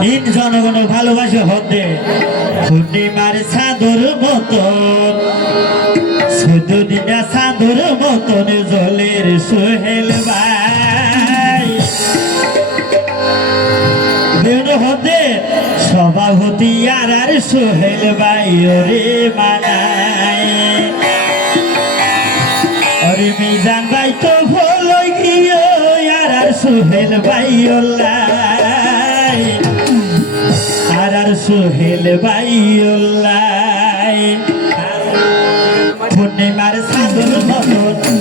তিন জনগণ ভালোবাসে হতে। পূর্ণিমার সাদর মতন শুধু দিনা সাদর মতন জলের সোহেল ভাই। হতে সভাপতি আর আর সোহেল ভাই, ওরে মানায়। ওরে মিজান ভাই তো ভালো গিয়ে আর আর সোহেল ভাই ওল্লাই সোহেল ভাই ওল্লাই পূর্ণিমার সাধন মতন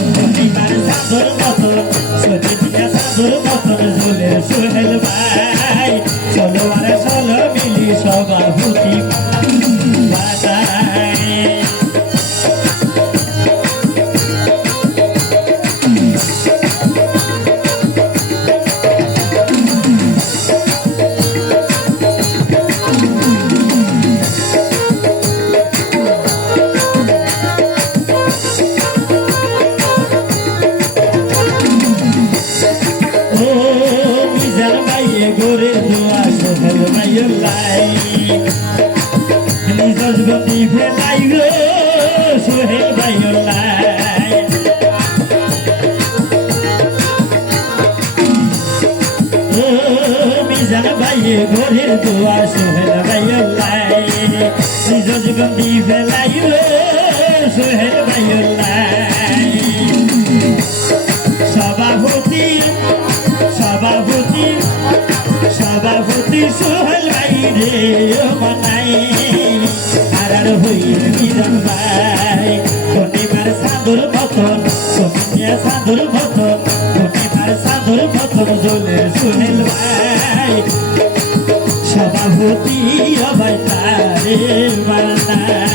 গতি ফেলাই গো সোহেল ভাইয়ের লাই ও, মিজান ভাইয়ে গোরে দোয়া সোহেল ভাইয়ের লাই নিজজ গতি ফেলাই গো সোহেল ভাইয়ের আর আর ভাই শনিবার সাদর মতন সোনিয়া সাদর মতন শনিবার সাদর মতন জলে সোহেল ভাই সভাপতি ভাই তারে মানাই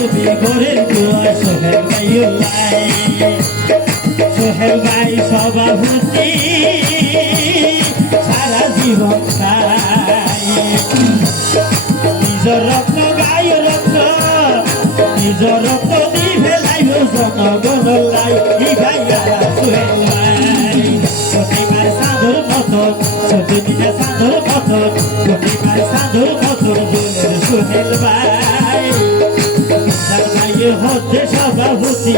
মুরবি গরে দোয়া সোহেল ভাই সোহেল ভাই সভাপতি সারা জীবন খাই নিজ রত্ন গায় রত্ন নিজ রত্ন দিবে ফেলাই জনগণ লাই ই ভাই হতে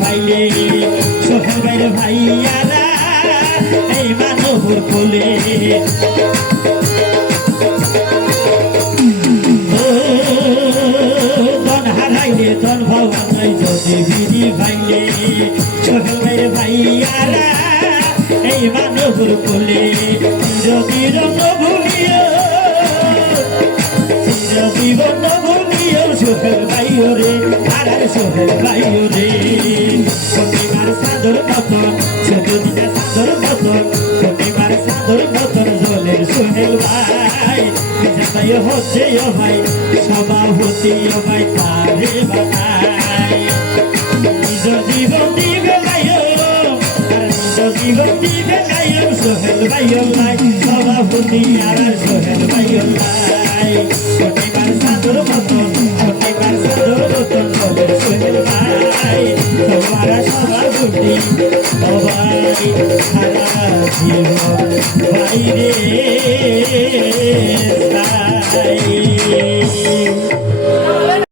ভাইলে সোহেল ভাইয়ারা, এই মানবর কোলে হারাইলে ধন যদি বিড়ি ভাইলে সোহেল ভাইয়ারা, এই মানবর কোলে চির চির জীবন ভূমিও সোহেল ভাইও রে আরে সোহেল ভাইও ছোট দিনে সাদর মতন প্রতিবার জলের সোহেল ভাই সভাপতি আর সোহেল રે સાઈ